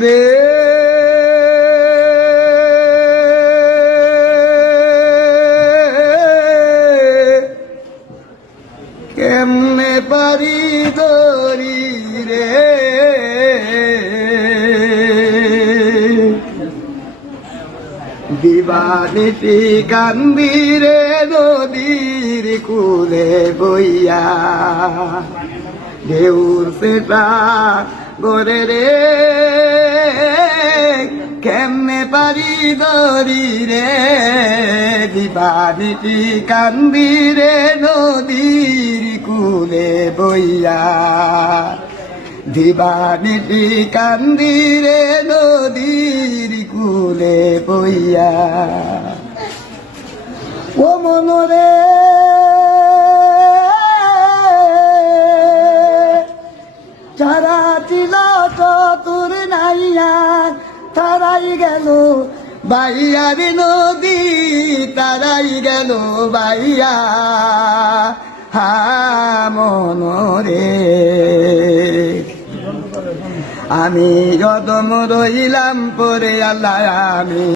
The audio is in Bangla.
রে। কেমনে পারি দরি রে? দিবানিটি কান্দিরে নদীর কুলে বইয়া। ঢেউর সেটা গরে রে। কেমনে পারি দরি রে? দিবানিটি কান্দিরে নদীর কুলে বইয়া। দিবানিটি কান্দিরে নদীর কুলে বইয়া। ও মনরে তারাই গেল, বাইয়ার নদী তারাই গেল, বাইয়া, হা, মনরে। আমি যদম রইলাম পরে আল্লাহ আমি